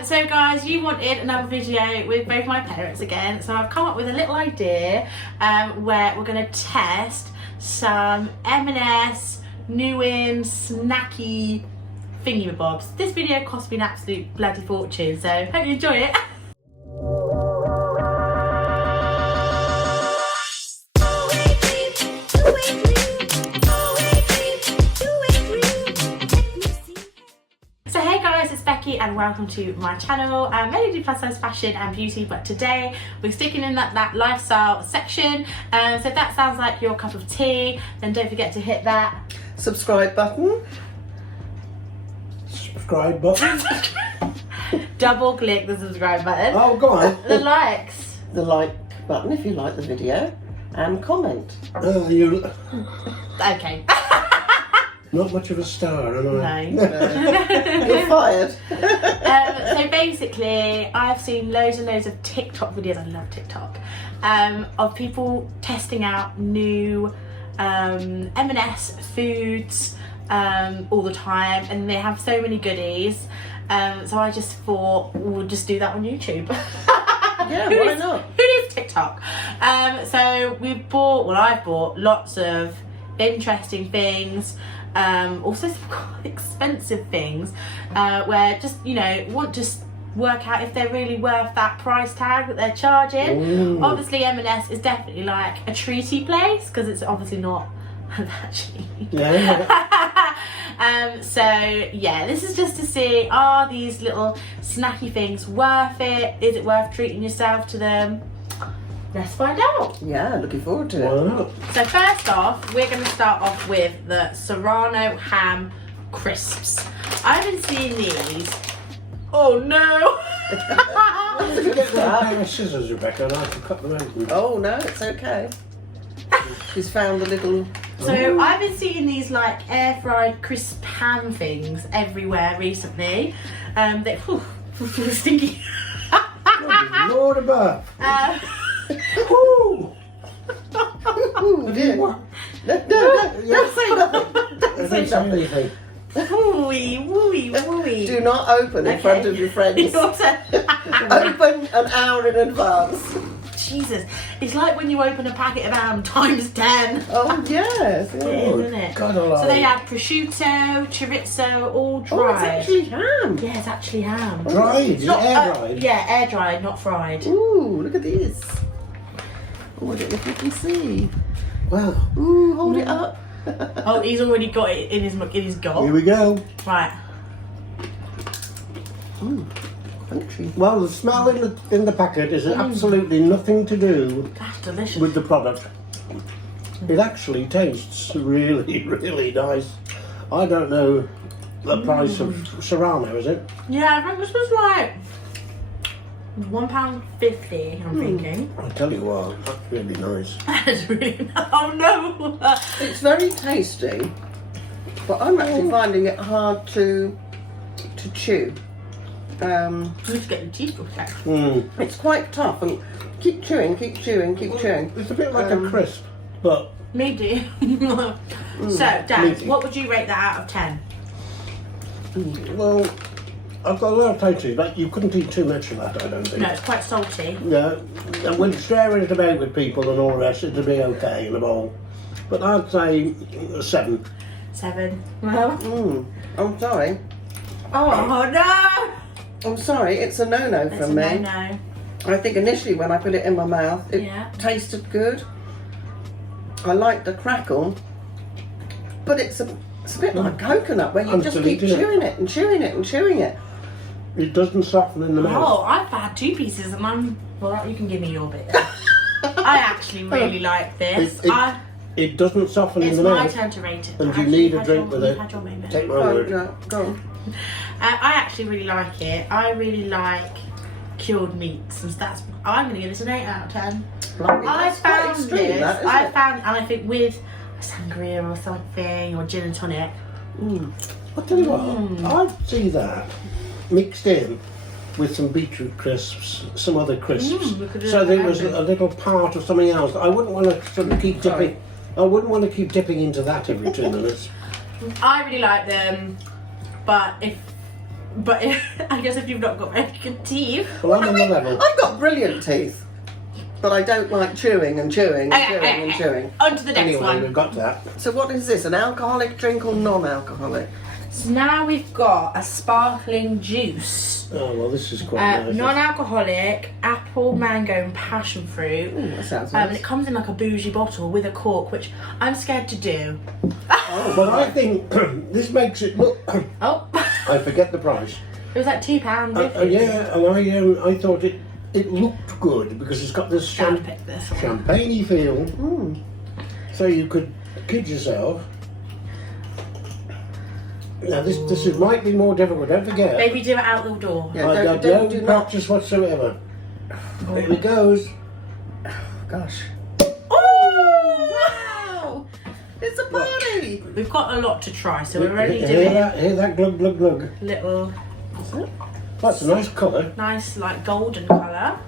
So guys, you wanted another video with both my parents again, so I've come up with a little idea where we're going to test some M&S new in snacky thingy-mabobs. This video cost me an absolute bloody fortune, so hope you enjoy it. And welcome to my channel. I mainly do plus size fashion and beauty, but today we're sticking in that lifestyle section. So if that sounds like your cup of tea, then don't forget to hit that subscribe button. Double click the subscribe button. Oh, go on. The likes. The like button if you like the video, and comment. Okay. Not much of a star, am I? No. You're fired. So basically, I've seen loads and loads of TikTok videos, I love TikTok, of people testing out new M&S foods all the time, and they have so many goodies. So I just thought we'll just do that on YouTube. Yeah, why not? Who needs TikTok? So I've bought lots of interesting things. Also some quite expensive things where just, you know, want to work out if they're really worth that price tag that they're charging. Ooh. Obviously M&S is definitely like a treaty place because it's obviously not that cheap. Yeah. So yeah, this is just to see, are these little snacky things worth it? Is it worth treating yourself to them? Let's find out. Yeah, looking forward to it. Wow. So first off, we're going to start off with the Serrano Ham Crisps. I've been seeing these. Oh no! If you get a pair of scissors, Rebecca, and I can cut them open. Oh no, it's okay. She's found the little... So I've been seeing these like air fried crisp ham things everywhere recently. They're stinky. Lord above. Ooh, dear. No, don't say nothing. Don't say nothing. Wooey, wooey, wooey. Do not open in front of your friends. Open an hour in advance. Jesus, it's like when you open a packet of ham times 10. Oh yes, It is, isn't it? God, so they have prosciutto, chorizo, all dried. Oh, it's actually ham. Yeah, it's actually ham. Dried? Is it air dried? Yeah, air dried, not fried. Ooh, look at this. Oh, I don't know if you can see. Wow. Ooh, hold it up. Oh, he's already got it in his gob. Here we go. Right. Ooh, country. Well, the smell in the packet is absolutely nothing to do That's delicious. with the product. It actually tastes really, really nice. I don't know the price of Serrano, is it? Yeah, I think this was like £1.50, I'm thinking. I tell you what, that's really nice. That's really Oh no! It's very tasty, but I'm actually finding it hard to chew. You need to get your teeth protected. It's quite tough, and keep chewing. It's a bit like a crisp, but... Me too. So, Dan, what would you rate that out of 10? Well, I've got a lot of taste, but you couldn't eat too much of that, I don't think. No, it's quite salty. Yeah, and when sharing it about with people and all the rest, it'll be okay in a bowl. But I'd say 7. 7. Well. I'm sorry. Oh no! I'm sorry, it's a no-no from me. No. I think initially when I put it in my mouth, it tasted good. I liked the crackle, but it's a bit like coconut where you just keep chewing it and chewing it and chewing it. It doesn't soften in the mouth. Oh, I've had 2 pieces and I'm... Well, you can give me your bit. I actually really like this. It doesn't soften in the mouth. It's my turn to rate it. And you need a drink with it. Had your moment. Take my word. No, go on. I actually really like it. I really like cured meats, and that's. I'm going to give this an 8 out of 10. I found this. And I think with a sangria or something, or gin and tonic. I'll tell you what, I'd see that mixed in with some beetroot crisps, some other crisps, so there was a little part of something else. I wouldn't want to sort of keep dipping. I wouldn't want to keep dipping into that every 2 minutes. I really like them, but if But I guess if you've not got very good teeth. Well, I'm on the level. I've got brilliant teeth, but I don't like chewing and chewing and chewing and chewing. On to the next Anyway, one. we've got that. So what is this? An alcoholic drink or non-alcoholic? So now we've got a sparkling juice. Oh, well, this is quite nice. Non-alcoholic, apple, mango and passion fruit. Ooh, that sounds And nice. it comes in like a bougie bottle with a cork, which I'm scared to do. But I think this makes it look... Oh, I forget the price. it was like £2. Yeah, and I thought it looked good because it's got this I'll pick this one. champagne-y feel. So you could kid yourself. Now this might be more difficult, don't forget. Maybe do it out the door. Yeah, I don't don't do not. practice whatsoever. Here it goes. Gosh. Oh! Wow! It's a party! We've got a lot to try, so we're already Hear doing that glug glug glug. little That's a nice colour. nice like golden colour.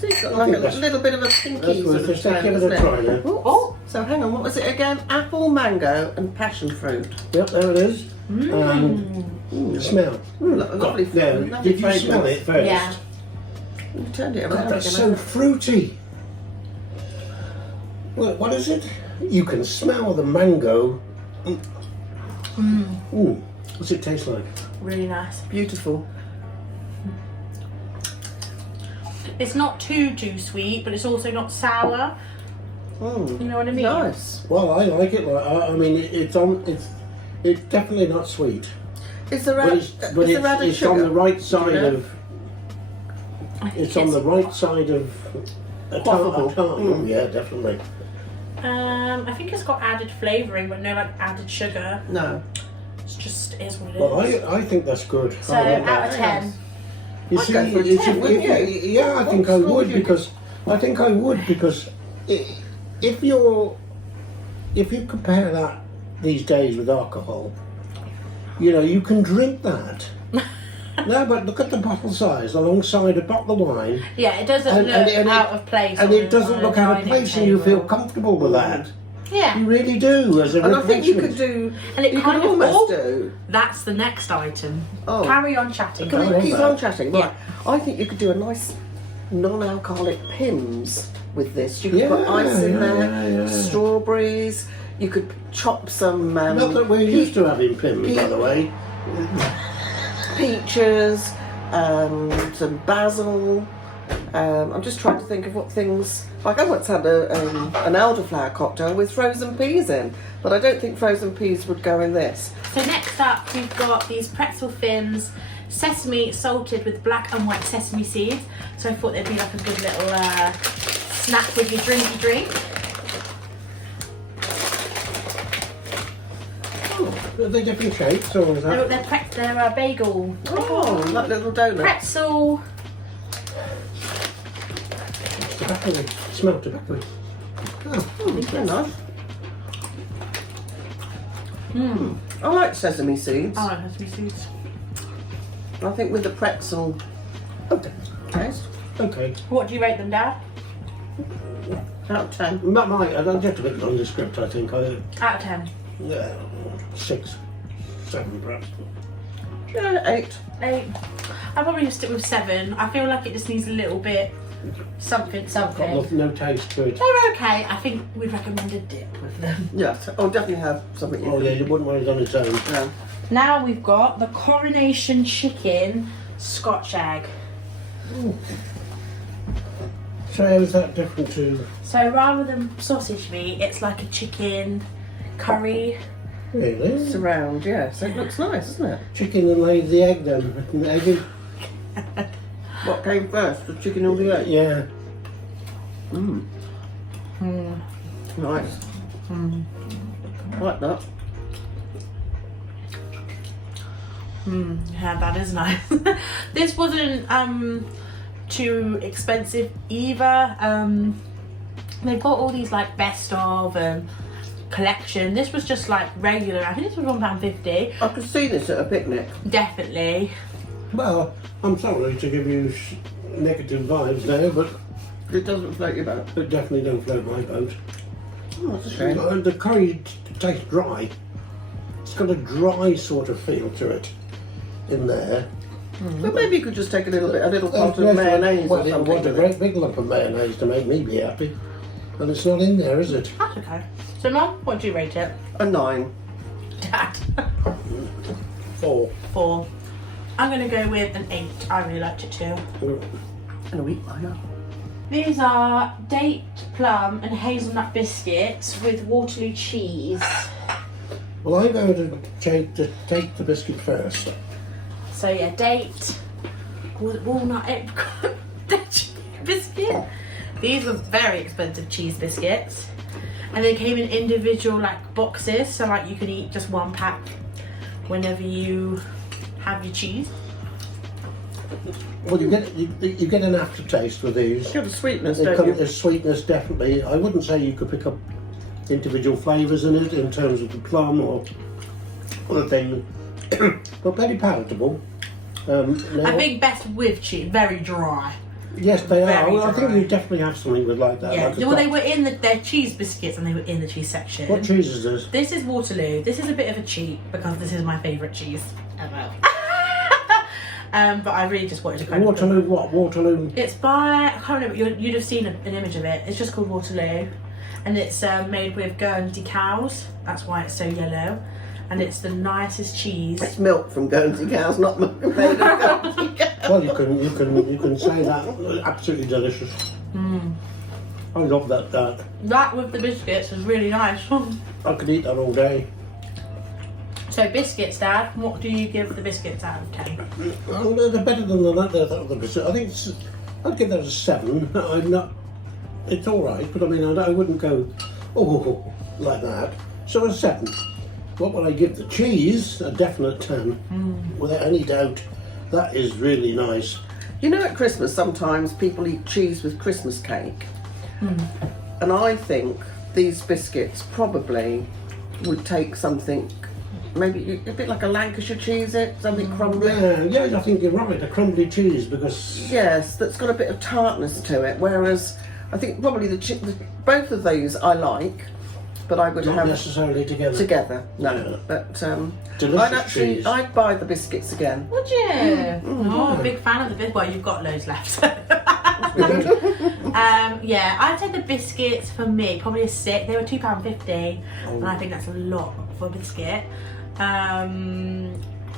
So you've got like a little bit of a pinky That's sort worth of it. tone, Give it isn't a it? try now. Oh! So hang on, what was it again? Apple, mango and passion fruit. Yep, there it is. Smell. Lovely, There, lovely did you smell fragrance. it first? Yeah. You turned it God, around that's again. so fruity. Look, what is it? You can smell the mango. Ooh, what's it taste like? Really nice. Beautiful. It's not too sweet, but it's also not sour. You know what I mean? Nice. Well, I like it. I mean, it's definitely not sweet, Is there but added, it's is there added it's sugar? on the right side you know? of. It's on the right side of a Quaffable. tart. Yeah, definitely. I think it's got added flavouring, but no like added sugar. No. It's just is what it is. Well, I think that's good. So I like out that. of 10. You I'd see, go for a it's 10, wouldn't you? yeah, I think I What would would you- because if you compare that these days with alcohol, you know, you can drink that. No, but look at the bottle size alongside a bottle of wine, Yeah, it doesn't look out of place. and on it doesn't on look a out of dining place, and you feel table. comfortable with that. Yeah. You really do, as a And I think you could refreshment. do, And it you kind could of almost all- do. That's the next item. Oh. Carry on chatting. Can I we love keep that. on chatting? Right. Yeah. I think you could do a nice non-alcoholic Pimm's with this. You could Yeah, put ice in yeah, there, yeah. strawberries. You could chop some Not that we're used to having Pimm's, by the way. peaches, some basil. I'm just trying to think of what things. Like I once had an elderflower cocktail with frozen peas in, but I don't think frozen peas would go in this. So next up, we've got these Pretzel Fins, sesame salted with black and white sesame seeds. So I thought they'd be like a good little snack with your drinky drink. Are they different shapes, or is that? They're a bagel. Oh, that little donut. Pretzel. Tobacco. Smell tobacco. They're nice. I like sesame seeds. I like sesame seeds. I think with the pretzel Okay. taste, Okay. What do you rate them, Dad? out of 10. I'm just a bit nondescript, I think. Out of 10. 6, 7 perhaps. Yeah, 8. 8. I'll probably just stick with 7. I feel like it just needs a little bit something. Got no taste to it. They're okay. I think we'd recommend a dip with them. Yes, I'll definitely have something. Oh yeah, you wouldn't want it on its own. No. Now we've got the Coronation chicken Scotch egg. So how is that different to... So rather than sausage meat, it's like a chicken curry. Really? It's around, yes. It looks nice, doesn't it? Chicken and laid the egg then. And the egg in... What came first, the chicken or the egg? Yeah. Nice. I like that. Yeah, that is nice. This wasn't too expensive either. They've got all these like best of collection. This was just like regular. I think this was £1.50. I could see this at a picnic. Definitely. Well, I'm sorry to give you negative vibes now, but It doesn't float your boat. it definitely don't float my boat. Oh, that's a shame. The curry tastes dry. It's got a dry sort of feel to it. in there. But maybe you could just take a little pot of mayonnaise well, or something. I want a great big lump of mayonnaise to make me be happy. And it's not in there, is it? That's okay. So, Mum, what do you rate it? A 9. Dad. 4. 4. I'm going to go with an 8. I really liked it too. And a wheat liner. These are date, plum and hazelnut biscuits with Waterloo cheese. Well, I'm going to take the biscuit first. So yeah, date, walnut, apricot, biscuit. These were very expensive cheese biscuits. And they came in individual like boxes, so like you could eat just one pack whenever you have your cheese. Well, you get an aftertaste with these. You get the sweetness, They don't come you? with sweetness, definitely. I wouldn't say you could pick up individual flavours in it in terms of the plum or other things, but very palatable. I think best with cheese, very dry. Yes, they are. Very Well, I think dry. you definitely have something with like that. Yeah, like a well they Scotch. were in their cheese biscuits and they were in the cheese section. What cheese is this? This is Waterloo. This is a bit of a cheat because this is my favourite cheese ever. But I really just wanted to kind Waterloo, of... what? Waterloo? It's by, I can't remember, you'd have seen an image of it. It's just called Waterloo. And it's made with Guernsey cows. That's why it's so yellow. And it's the nicest cheese. It's milk from Guernsey cows, not milk made of Guernsey cows. Well, you can say that. Absolutely delicious. I love that. That with the biscuits is really nice. I could eat that all day. So biscuits, Dad, what do you give the biscuits out of 10? They're better than the biscuit. I think I'd give that a 7. I'm not. It's all right, but I mean, I wouldn't go like that. So a 7. What would I give the cheese? A definite 10, without any doubt. That is really nice. You know, at Christmas sometimes people eat cheese with Christmas cake, and I think these biscuits probably would take something, maybe a bit like a Lancashire cheese, something crumbly. Yeah, I think you're right. A crumbly cheese because Yes, that's got a bit of tartness to it. Whereas I think probably both of these I like, but I would not have necessarily together. together. No, Yeah. but Delicious cheese. I'd buy the biscuits again. Would you? Oh, big fan of the biscuits. Well, you've got loads left. Yeah, I'd say the biscuits for me, probably a 6. They were £2.50, and I think that's a lot for a biscuit.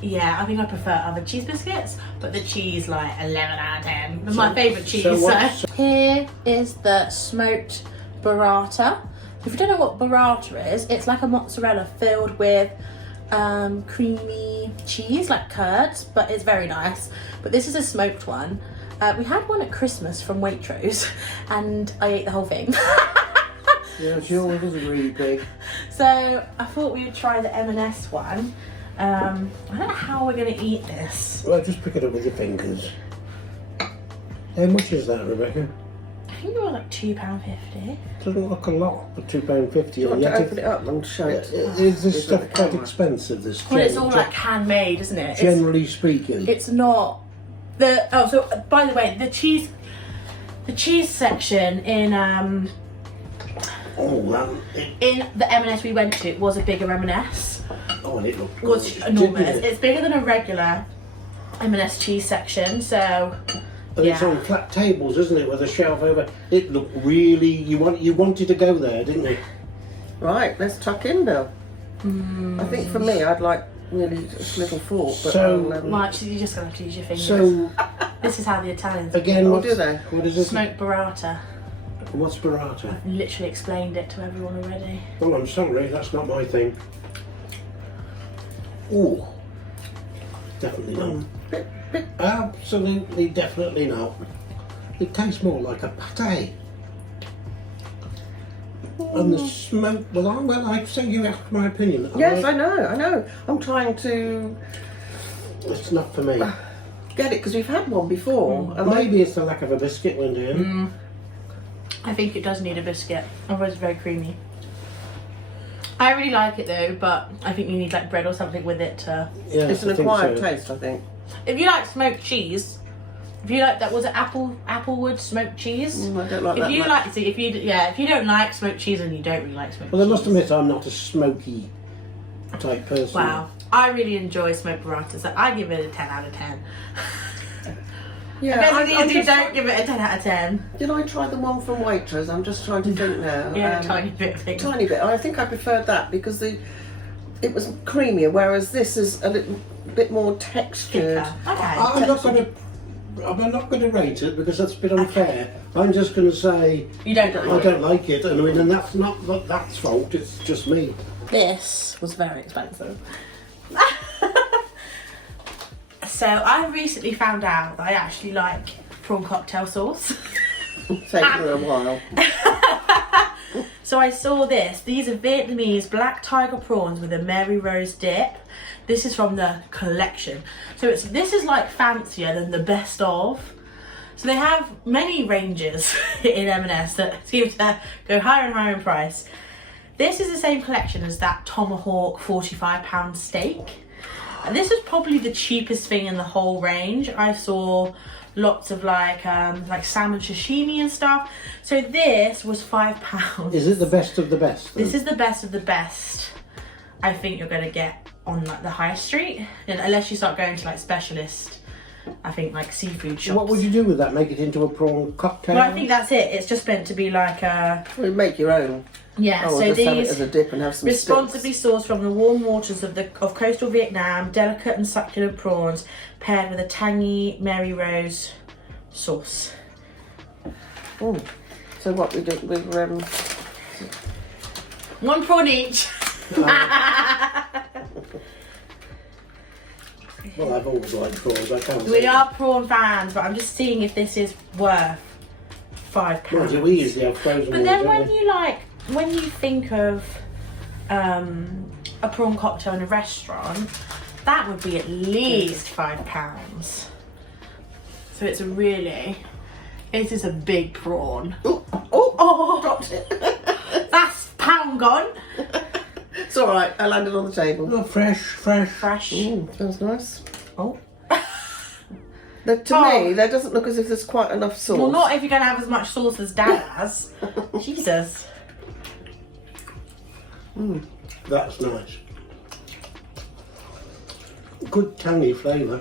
Yeah, I think I prefer other cheese biscuits, but the cheese, like 11 out of 10. It's my favourite cheese. So. Here is the smoked burrata. If you don't know what burrata is, it's like a mozzarella filled with creamy cheese, like curds, but it's very nice. But this is a smoked one. We had one at Christmas from Waitrose, and I ate the whole thing. Yeah, she always is really big. So I thought we would try the M&S one. I don't know how we're going to eat this. Well, just pick it up with your fingers. How much is that, Rebecca? I think it was like £2.50. Doesn't look a lot for £2.50. Do you want to open it up and show it? Is this stuff the quite camera? expensive? This Well, it's all like handmade, isn't it? generally speaking. It's not the. Oh, so by the way, the cheese section in in the M&S we went to was a bigger M&S. Oh, and it looked Was good, enormous. didn't it? It's bigger than a regular M&S cheese section. So And it's on flat tables, isn't it, with a shelf over. It looked really. You wanted to go there, didn't you? Right, let's tuck in, Bill. I think for me, I'd like really just a little fork. But So- well, actually, you're just gonna have to use your fingers. So This is how the Italians again, Oh, what's, do they? what is it? smoked burrata. What's burrata? I've literally explained it to everyone already. Well, I'm sorry, that's not my thing. Ooh, definitely not. Absolutely, definitely not. It tastes more like a pate. And the smoke. Well, I'd say you asked my opinion. Yes, I know. I'm trying to It's not for me. get it because we've had one before. And Maybe it's the lack of a biscuit, Wendy. I think it does need a biscuit, otherwise it's very creamy. I really like it though, but I think you need like bread or something with it to... Yeah, it's an I think acquired so. taste, I think. If you like smoked cheese, if you like that, was it applewood smoked cheese? I don't like If that you much. like, see, if you don't like smoked cheese and you don't really like smoked Well, I cheese. must admit, I'm not a smoky type person. Wow. I really enjoy smoked burrata, so I give it a 10 out of 10. Yeah, I don't give it a 10 out of 10. Did I try the one from Waitrose? I'm just trying to think now. Yeah, tiny bit of thing. Tiny bit. I think I preferred that because it was creamier, whereas this is a little bit more textured. Okay. I'm not going to rate it because that's a bit unfair. I'm just going to say You don't I like it. don't like it, and I mean, and that's not that's fault. It's just me. This was very expensive. So I recently found out that I actually like prawn cocktail sauce. Taking a while. So I saw this. These are Vietnamese black tiger prawns with a Mary Rose dip. This is from the collection. So this is like fancier than the best of. So they have many ranges in M&S that seem to go higher and higher in price. This is the same collection as that tomahawk £45 steak. And this is probably the cheapest thing in the whole range. I saw lots of like salmon sashimi and stuff. So this was £5. Is it the best of the best? Then? This is the best of the best. I think you're gonna get on like the high street, and unless you start going to like specialist, I think like seafood shops. What would you do with that? Make it into a prawn cocktail? Well, I think that's it. It's just meant to be like a. Well, make your own. Yeah, Oh, so just have it these as a dip and have some responsibly sticks. sourced from the warm waters of coastal Vietnam, delicate and succulent prawns paired with a tangy Mary Rose sauce. Mm. So what we do with One prawn each. Well, I've always liked prawns. I can't. We say. are prawn fans, but I'm just seeing if this is worth £5. Well, so we usually have frozen But ones, then don't when you think of a prawn cocktail in a restaurant, that would be at least £5. So it is a big prawn. Oh, dropped it. That's pound gone. It's all right. I landed on the table. Oh, fresh. Fresh. Smells nice. Oh. To me, there doesn't look as if there's quite enough sauce. Well, not if you're going to have as much sauce as Dad has. Jesus. That's nice. Good tangy flavour.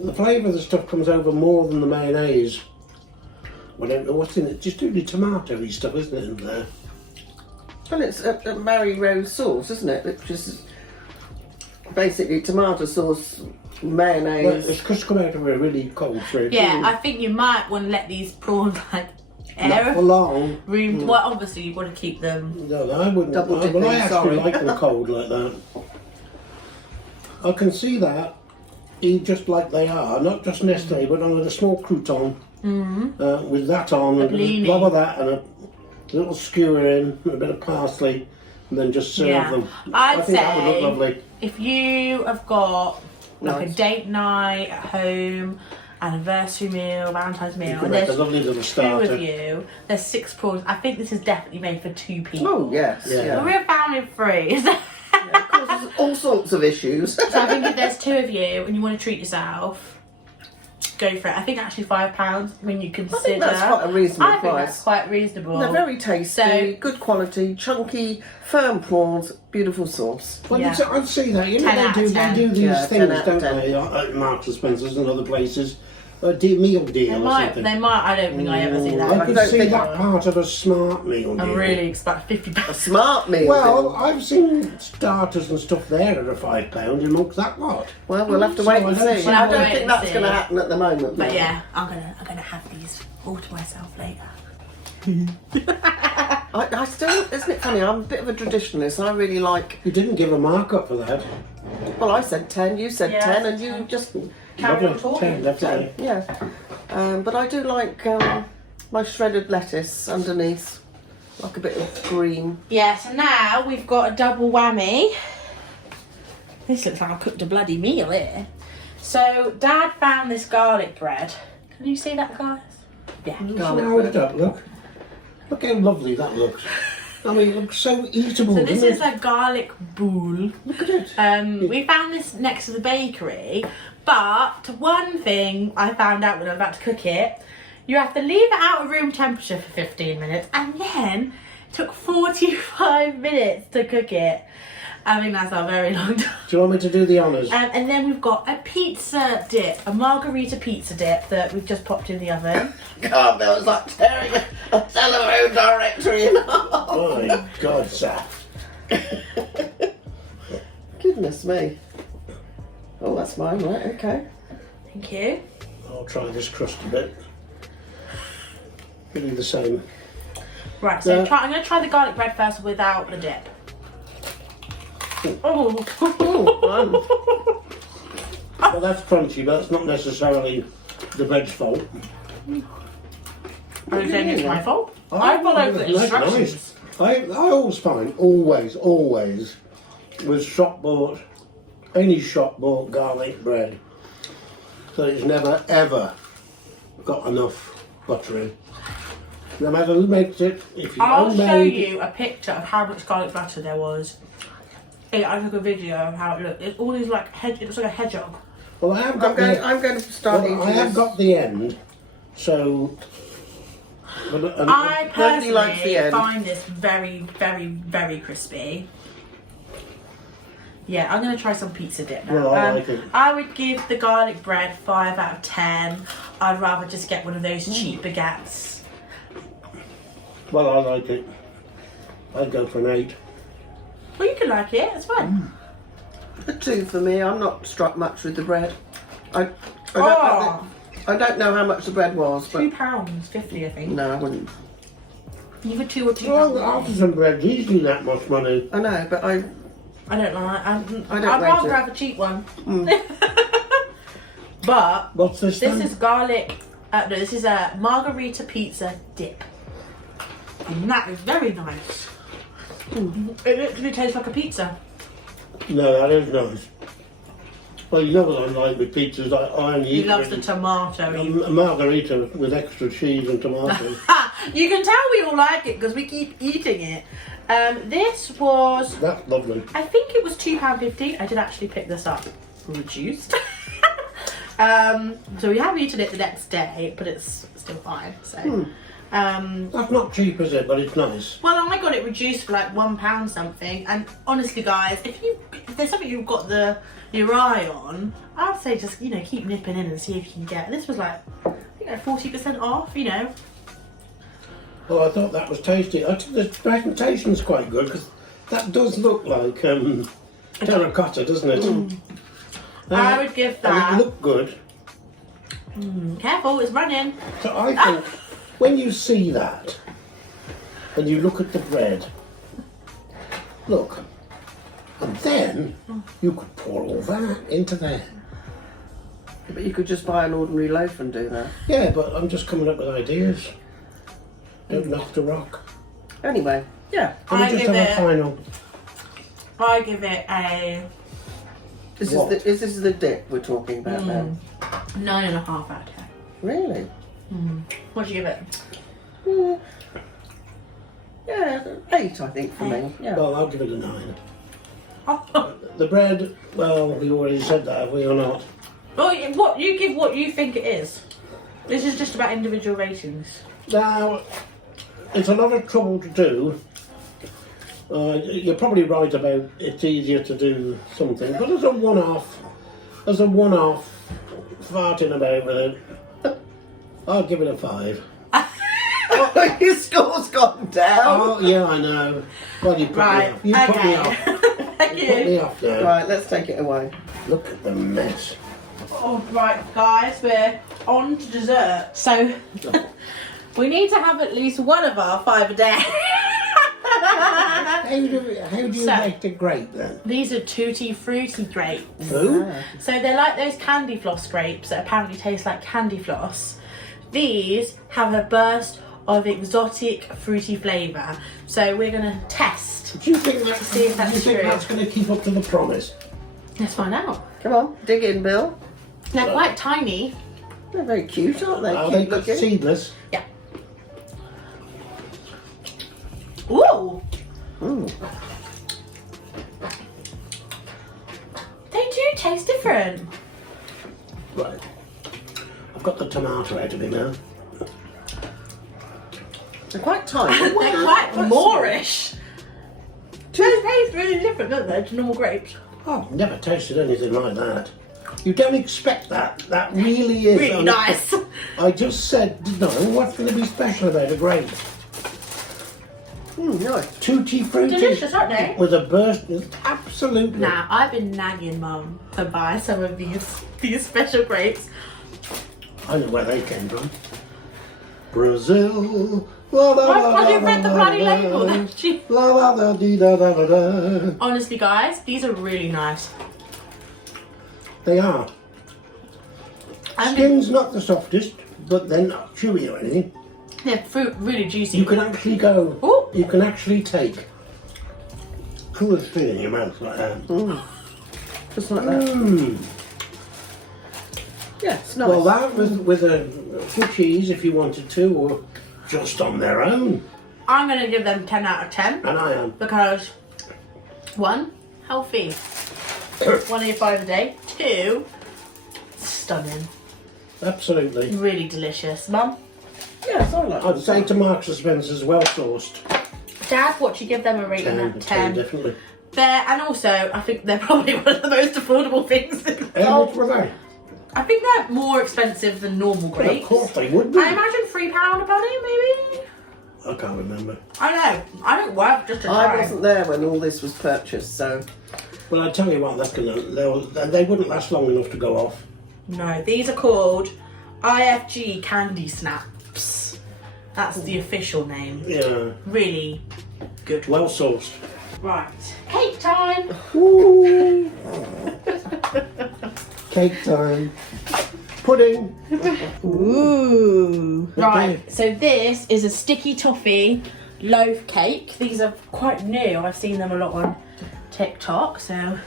The flavour of the stuff comes over more than the mayonnaise. I don't know what's in it. Just really tomato-y stuff, isn't it, in there? Well, it's a Mary Rose sauce, isn't it? Which is basically tomato sauce, mayonnaise. Well, it's just come out of a really cold fridge. Yeah, I think you might want to let these prawns like Not air for long. room. Well, obviously you want to keep them. No, I wouldn't. Double Well, dipping, I actually sorry. like them cold like that. I can see that, eat just like they are, not just Nestle, but on a small crouton with that on, and a Blini. blob of that, and a little skewer in, and a bit of parsley, and then just serve Yeah. them. I'd I think that would say- look lovely. If you have got like Nice. a date night at home, anniversary meal, Valentine's meal, You and can make a there's lovely little two starter. of you, there's 6 prawns. I think this is definitely made for 2 people. Oh yes, Yeah. yeah. We're a family of 3. So It causes all sorts of issues. I think if there's 2 of you and you want to treat yourself, go for it. I think actually £5 when you consider. I think that's quite a reasonable I think price. that's quite reasonable. They're very tasty, So- good quality, chunky, firm prawns, beautiful sauce. Well, Yeah. I'd see that. You know, 10 out of they 10. do these Yeah, 10 things, out of don't 10. they, at Marks and Spencer's and other places. A meal deal or something. They might. I don't think I ever see that. I could don't see think- that part of a smart meal deal. I really expect A £50. smart meal. Well, deal. I've seen starters and stuff there at a £5 amongst that lot. Well, we'll have to So wait I and don't see. see- I We'll don't wait think and that's see. going to happen at the moment. But no. yeah, I'm gonna have these all to myself later. I still, isn't it funny? I'm a bit of a traditionalist. I really like. You didn't give a markup for that. Well, I said 10, you said Yeah, 10, I and said you 10. just Carry on Lovely. talking. 10, definitely. yeah. But I do like my shredded lettuce underneath, like a bit of green. Yeah, so now we've got a double whammy. This looks like I've cooked a bloody meal here. So Dad found this garlic bread. Can you see that, guys? Yeah. Garlic How bread. did that look? Look how lovely that looks. I mean, it looks so eatable. So this doesn't is it? a garlic boule. Look at it. We found this next to the bakery, but one thing I found out when I was about to cook it, you have to leave it out of room temperature for 15 minutes, and then it took 45 minutes to cook it. I think that's a very long time. Do you want me to do the honours? And then we've got a pizza dip, a margarita pizza dip that we've just popped in the oven. God, that was like tearing a telephone directory in half. Oh my God, Saf. Goodness me. Oh, that's mine, right? Okay. Thank you. I'll try this crusty bit. It'll be the same. Right, so I'm going to try the garlic bread first without the dip. Oh. Well, that's crunchy, but that's not necessarily the bread's fault. Are you saying it's my fault? I followed the instructions. Nice. I always find, always, with shop bought, any shop bought garlic bread, that it's never ever got enough butter in. No matter who makes it, if you I'll homemade, show you a picture of how much garlic butter there was. I took a video of how it looked. It's all these like it looks like a hedgehog. well, I have got I'm going to start eating I have this. got the end, so. But, I Nobody likes the personally end. find this very, very, very crispy. Yeah, I'm going to try some pizza dip now. Well, I like it. I would give the garlic bread 5 out of 10. I'd rather just get one of those cheap baguettes. Well, I like it. I'd go for an 8. Well, you can like it. It's fine. A 2 for me. I'm not struck much with the bread. I don't know how much the bread was, but £2.50, I think. no, I wouldn't. Either £2 or £2. Well, artisan bread's easily that much money. I know, but I don't like. I'd rate rather it. have a cheap one. But What's this? this then? is garlic. No, this is a margarita pizza dip, and that is very nice. It literally tastes like a pizza. No, that is nice. Well, you know what I like with pizzas. I only He eat loves the really tomato. a margarita with extra cheese and tomato. You can tell we all like it because we keep eating it. This was, That's lovely. I think it was £2.50. I did actually pick this up reduced. So we have eaten it the next day, but it's still fine. So, That's not cheap, is it? But it's nice. well, I got it reduced for like £1 something. And honestly, guys, if there's something you've got your eye on, I'd say just keep nipping in and see if you can get. This was like I think like 40% off. Well, I thought that was tasty. I think the presentation's quite good because that does look like terracotta, doesn't it? I would give And that. it looked good. Careful, it's running. So I think when you see that and you look at the bread, look, and then you could pour all that into there. but you could just buy an ordinary loaf and do that. Yeah, but I'm just coming up with ideas. Don't knock the rock. Anyway, yeah. Can we just have a final? I give it a This What? is this the dip we're talking about now? 9.5 out of 10. Really? What do you give it? Yeah, 8 I think for me. Yeah. Well, I'll give it a 9. The bread, well, we already said that, have we, or not? Well, what you give what you think it is. This is just about individual ratings. Now, it's a lot of trouble to do. You're probably right about it's easier to do something, but as a one-off farting about with it, I'll give it a 5. Oh, your score's gone down. Oh, yeah, I know. Well, you put Right. me off. You put me Okay. off. Thank You put me you. off now. Right, let's take it away. Look at the mess. Oh, right, guys, we're on to dessert. So we need to have at least one of our 5 a day. How do you So- make the grape then? These are tutti frutti grapes. Who? So they're like those candy floss grapes that apparently taste like candy floss. These have a burst of exotic fruity flavour. So we're gonna test. Do you think To see if that's true. that's going to keep up to the promise? Let's find out. Come on, dig in, Bill. They're quite tiny. They're very cute, aren't they? Are Cute they looking. seedless? Yeah. Ooh. Mm. They do taste different. Right. I've got the tomato out of it now. They're quite tiny. They're quite Moorish. They taste really different, don't they, to normal grapes? I've never tasted anything like that. You don't expect that. That really is Really nice. I just said, no, what's going to be special about a grape? Nice. Tutti frutti. Delicious, aren't they? With a burst, absolutely. Now, I've been nagging Mum to buy some of these special grapes. I know where they came from. Brazil. La, la, Why la, can't you la, read the la, bloody la, label? la, Then she... la, la, la, dee, da, da, da, da. Honestly, guys, these are really nice. They are. Skin's not the softest, but they're not chewy or anything. They're fruit, really juicy. You can actually go. Ooh. You can actually take. Pull the thing in your mouth like that. Just like that. Yeah, it's nice. Well, that with a few cheese if you wanted to, or just on their own. I'm going to give them 10 out of 10. And I am. Because, 1, healthy. 1 of your 5 a day. 2, stunning. Absolutely. Really delicious. Mum? Yes, I like I'd say to Marks and Spencer's well sourced. Dad, what do you give them a rating at 10? 10, definitely. And also, I think they're probably one of the most affordable things in the How world. much were they? I think they're more expensive than normal Well, grapes. of course they would be. I imagine £3 a penny, maybe? I can't remember. I know. I think worth just a I try. wasn't there when all this was purchased, so Well, I tell you what, they wouldn't last long enough to go off. No, these are called IFG Candy Snaps. That's the official name. Yeah. Really good. Well sourced. Right. Cake time! Ooh. Cake time. Pudding. Ooh. Okay. Right, so this is a sticky toffee loaf cake. These are quite new. I've seen them a lot on TikTok, so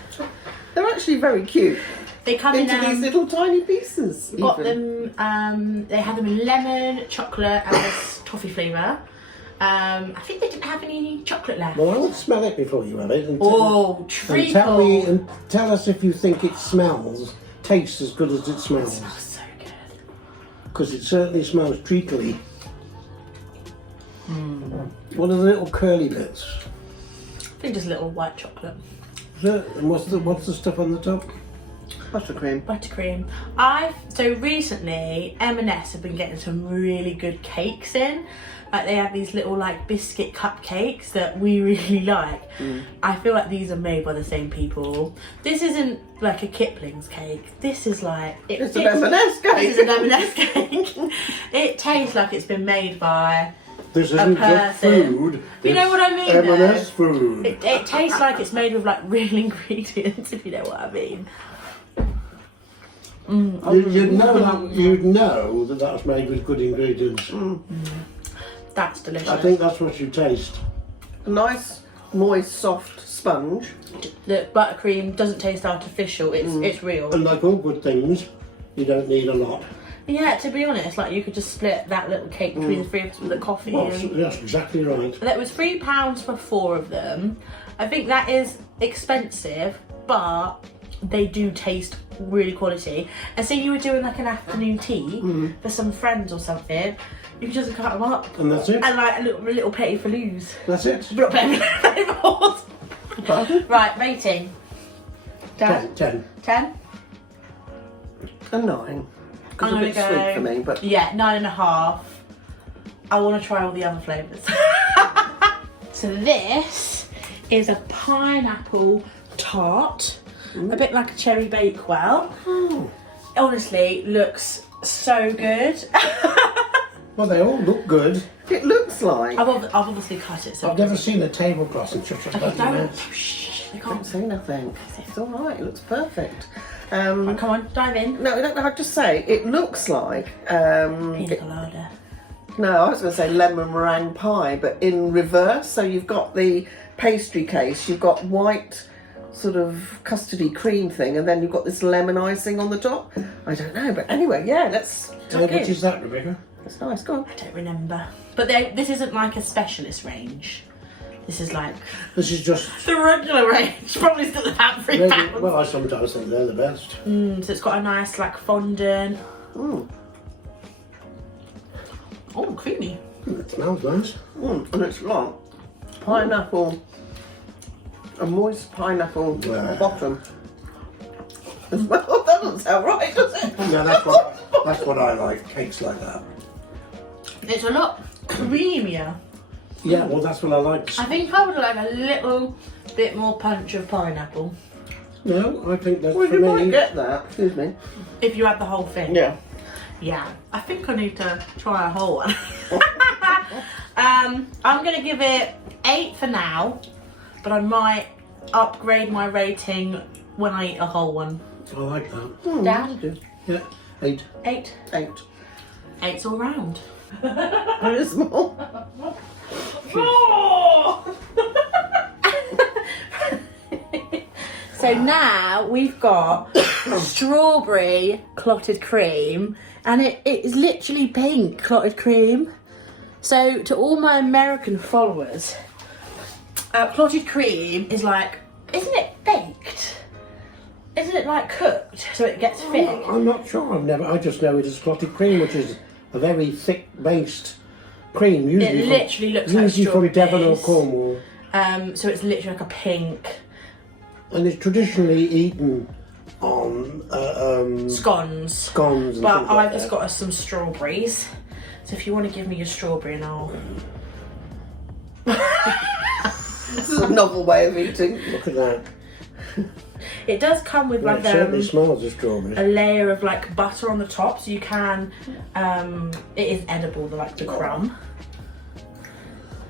they're actually very cute. they come Into in these little tiny pieces. got even. them they have them in lemon, chocolate and this toffee flavour. I think they didn't have any chocolate left. Well, I would smell it before you have it. And Oh, treacle. and tell us if you think it tastes as good as it smells. Smells so good. Because it certainly smells treacly. What are the little curly bits? I think just little white chocolate. And what's the stuff on the top? Buttercream. Buttercream. So recently M&S have been getting some really good cakes in. Like they have these little like biscuit cupcakes that we really like. I feel like these are made by the same people. This isn't like a Kipling's cake. This is like It's an M&S cake. This is an M&S cake. It tastes like it's been made by This isn't just person. food. You know what I mean, M&S though? food. It tastes like it's made with like real ingredients, if you know what I mean. You'd know that that's made with good ingredients. That's delicious. I think that's what you taste. A nice, moist, soft sponge. The buttercream doesn't taste artificial. It's real. And like all good things, you don't need a lot. Yeah, to be honest, like you could just split that little cake between the three of us with a coffee. Well, And that's exactly right. that was £3 for 4 of them. I think that is expensive, but they do taste really quality. And say you were doing like an afternoon tea for some friends or something, you could just cut them up. And that's it. And like a little petit faloos. That's it. Not petit faloos. Right, rating. Dad? 10. 10? A 9. Because I'm a bit gonna sweet go- for me, but Yeah, 9.5. I want to try all the other flavours. So this is a pineapple tart, a bit like a cherry bakewell. Honestly, looks so good. Well, they all look good. it looks like. I've obviously cut it. So I've never seen a tablecloth in such a bloody don't. mess. Shh, you Can't can't. say nothing. It's all right. It looks perfect. Come on, dive in. No, I'd just say it looks like. Pina colada. No, I was going to say lemon meringue pie, but in reverse. So you've got the pastry case, you've got white sort of custardy cream thing, and then you've got this lemon icing on the top. I don't know, but anyway, yeah, let's tuck Which in. is that, Rebecca? That's nice. Go on. I don't remember. But this isn't like a specialist range. This is like This is just. the regular range. Probably still about £3. Well, I sometimes think they're the best. So it's got a nice like fondant. Mm. Oh, creamy. It smells nice. And it's like pineapple a moist pineapple bottom. Well, that doesn't sound right, does it? No, that's what I like. Cakes like that. It's a lot creamier. Yeah, well, that's what I like. I think I would like a little bit more punch of pineapple. No, I think that's Well, for you me. might get that. Excuse me. If you had the whole thing. Yeah. Yeah. I think I need to try a whole one. I'm going to give it 8 for now, but I might upgrade my rating when I eat a whole one. I like that. Dad? Yeah, 8. 8. 8. 8's all round. Very small. So now we've got strawberry clotted cream, and it is literally pink clotted cream. So to all my American followers, clotted cream is like, isn't it baked? Isn't it like cooked so it gets thick? I'm not sure. I just know it as clotted cream, which is a very thick based cream. Usually It literally looks like usually from Devon or strawberries. Cornwall. So it's literally like a pink And it's traditionally eaten on scones. scones. And But things like I've just that. got us some strawberries. So if you want to give me your strawberry, and I'll. This is a novel way of eating. Look at that. It does come with Well, like it certainly smells of strawberries. a layer of like butter on the top, so you can. It is edible, like the crumb.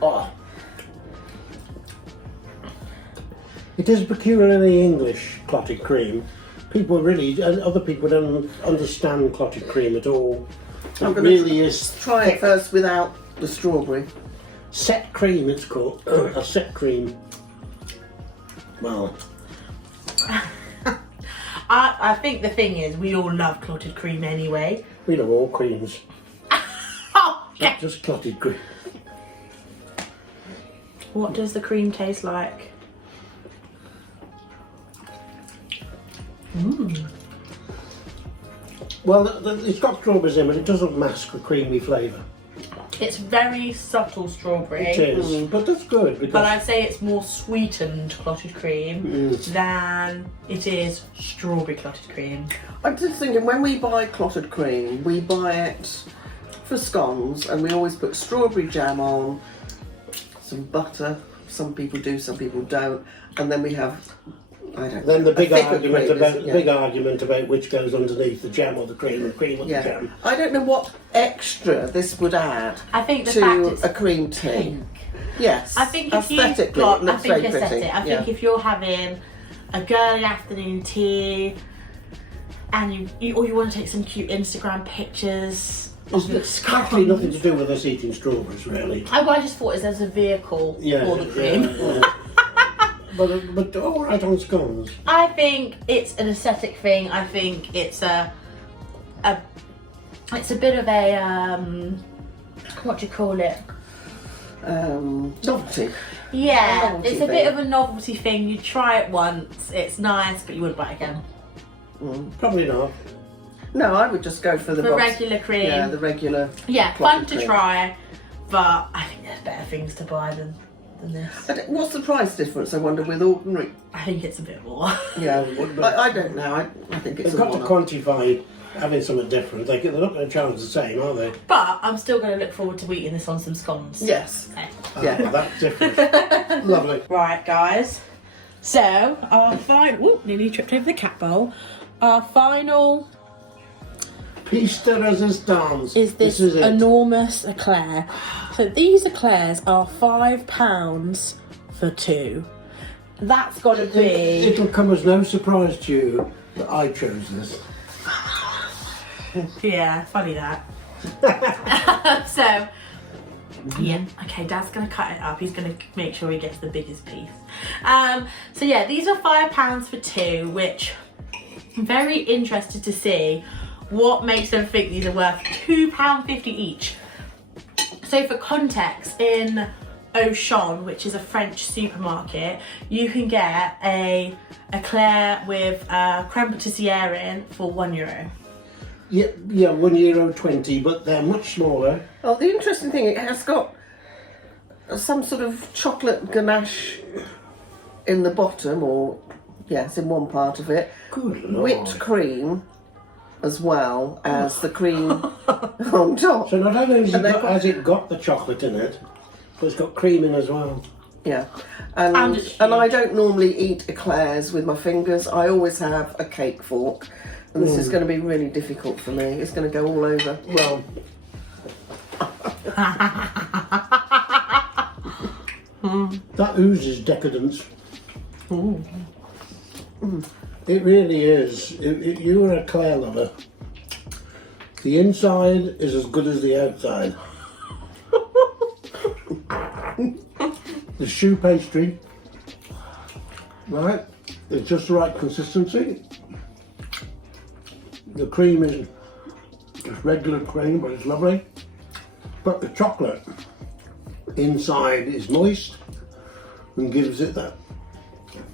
Oh. It is peculiarly English clotted cream. Other people don't understand clotted cream at all. I'm It gonna really is Try it first without the strawberry. set cream. It's called a set cream. Well, I think the thing is, we all love clotted cream anyway. we love all creams, Oh, not just clotted cream. What does the cream taste like? Well, it's got strawberries in, but it doesn't mask the creamy flavour. It's very subtle strawberry. It is, but that's good because But I'd say it's more sweetened clotted cream than it is strawberry clotted cream. I'm just thinking, when we buy clotted cream, we buy it for scones, and we always put strawberry jam on, some butter. Some people do, some people don't, and then we have. I don't then the know, big a thicker argument cream, about isn't it? big argument about which goes underneath the jam or the cream and the Yeah. jam. I don't know what extra this would add I think the fact to it's a cream tea. pink. Yes. I think if you've aesthetically, got, it looks very pretty. aesthetic. I think if you're having a girly afternoon tea and you want to take some cute Instagram pictures of the It's actually scones. nothing to do with us eating strawberries, really. I just thought it was as a vehicle for the cream. yeah. But all right on scones. I think it's an aesthetic thing. I think it's a bit of a what do you call it? Novelty. Yeah, novelty it's a thing. bit of a novelty thing. You try it once, it's nice, but you wouldn't buy it again. Probably not. No, I would just go for the The box. regular cream. Yeah, the regular. Yeah, clotted fun to cream. try, but I think there's better things to buy than this. What's the price difference, I wonder, with ordinary? I think it's a bit more. Yeah, But I don't know. I think it's they've a got to one-off. quantify having something different. They're not going to charge the same, are they? But I'm still going to look forward to eating this on some scones. Yes. Okay. Yeah. Well, that's different. Lovely. Right, guys. So, our final... Ooh, nearly tripped over the cat bowl. Our final Piece de resistance. is this is it. enormous eclair. So these eclairs are £5 for 2. That's got to be... It'll come as no surprise to you that I chose this. Yeah, funny that. So, yeah, okay, Dad's going to cut it up. He's going to make sure he gets the biggest piece. So yeah, these are £5 for 2, which I'm very interested to see what makes them think these are worth £2.50 each. So for context, in Auchan, which is a French supermarket, you can get a eclair with creme patissiere in for €1. Yeah, €1.20, but they're much smaller. Oh, the interesting thing, it has got some sort of chocolate ganache in the bottom, or yes, in one part of it, Good Lord. whipped cream as well as the cream on top. So not only And then- has it got the chocolate in it, but it's got cream in as well. Yeah, And it's and I huge. don't normally eat eclairs with my fingers. I always have a cake fork, and this is going to be really difficult for me. It's going to go all over. Well, that oozes decadence. It really is. You're a eclair lover. The inside is as good as the outside. The choux pastry, right? It's just the right consistency. The cream is just regular cream, but it's lovely. But the chocolate inside is moist and gives it that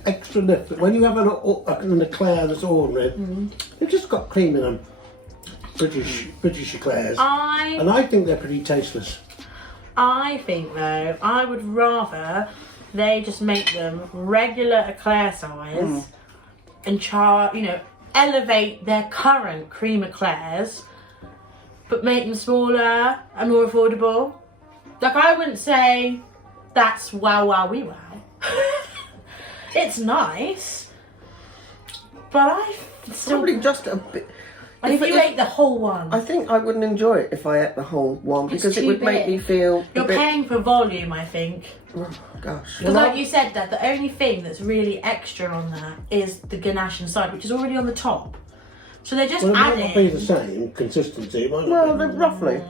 extra lift. When you have an eclair that's ordinary, they've just got cream in them. British eclairs. And I think they're pretty tasteless. I think though, I would rather they just make them regular eclair size and elevate their current cream eclairs, but make them smaller and more affordable. Like, I wouldn't say that's wow wee wow. It's nice, but I still. Probably just a bit. And if you ate the whole one, I think I wouldn't enjoy it if I ate the whole one because it too would make big. me feel. you're paying for volume, I think. Oh, gosh. Because like you said, that the only thing that's really extra on that is the ganache inside, which is already on the top. So they're just Well, it might not be adding. the same consistency. It might Well, not be. roughly.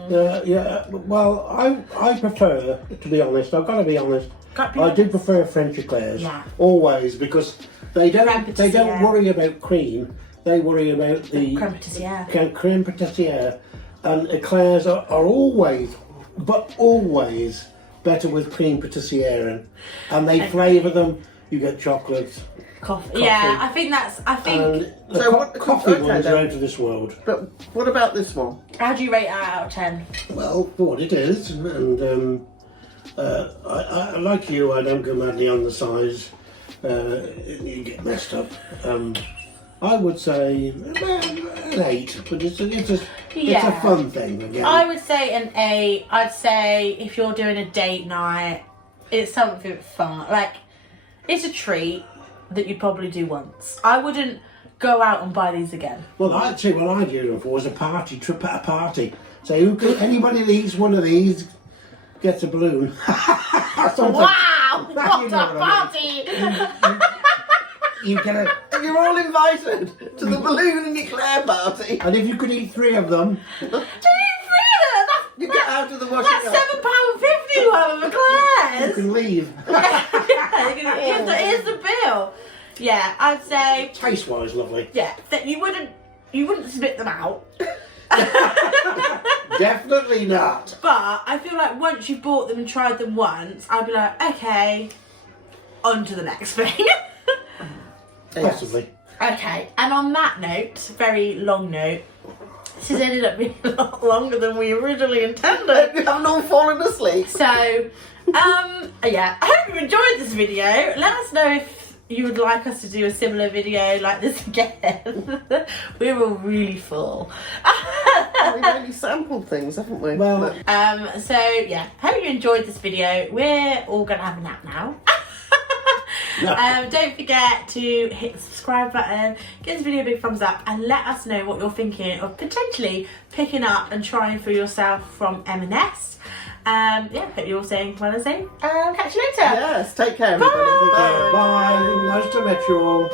Yeah. Well, I prefer, to be honest. I've got to be honest. I do prefer French eclairs. Yeah. Always, because they don't Crème worry about cream. They worry about the crème pâtissière. Crème pâtissière, and eclairs are always, but always better with cream pâtissière in, and they flavour them. You get chocolates. Coffee. Yeah, I think. And the So what- coffee okay, ones then. are out of this world. But what about this one? How do you rate that out of 10? Well, for what it is, and I like you. I don't go madly on the size. You get messed up. I would say an 8, but it's a fun thing again. I would say an 8. I'd say if you're doing a date night, it's something fun. Like, it's a treat that you'd probably do once. I wouldn't go out and buy these again. Well, actually, what I'd use them for was a party trip at a party. So anybody that eats one of these gets a balloon. Something. Wow! What You a know what I party! You get a, And you're all invited to the balloon and eclair party. and if you could eat 3 of them, You get out of the washing That's up. £7.50 worth of you eclairs. can leave. Here's the bill. Yeah, I'd say Taste-wise, lovely. that you wouldn't spit them out. Definitely not. But I feel like once you've bought them and tried them once, I'd be like, okay, on to the next thing. Possibly. Okay, and on that note, very long note, this has ended up being a lot longer than we originally intended. You haven't all fallen asleep. So, yeah, I hope you enjoyed this video. Let us know if you would like us to do a similar video like this again. We're all really full. We've only sampled things, haven't we? Well, So yeah, hope you enjoyed this video. We're all gonna have a nap now. Don't forget to hit the subscribe button, give this video a big thumbs up, and let us know what you're thinking of potentially picking up and trying for yourself from M&S. Yeah, hope you're all staying well and safe. Catch you later. yes, take care, everybody. Bye. bye. Nice to meet you all.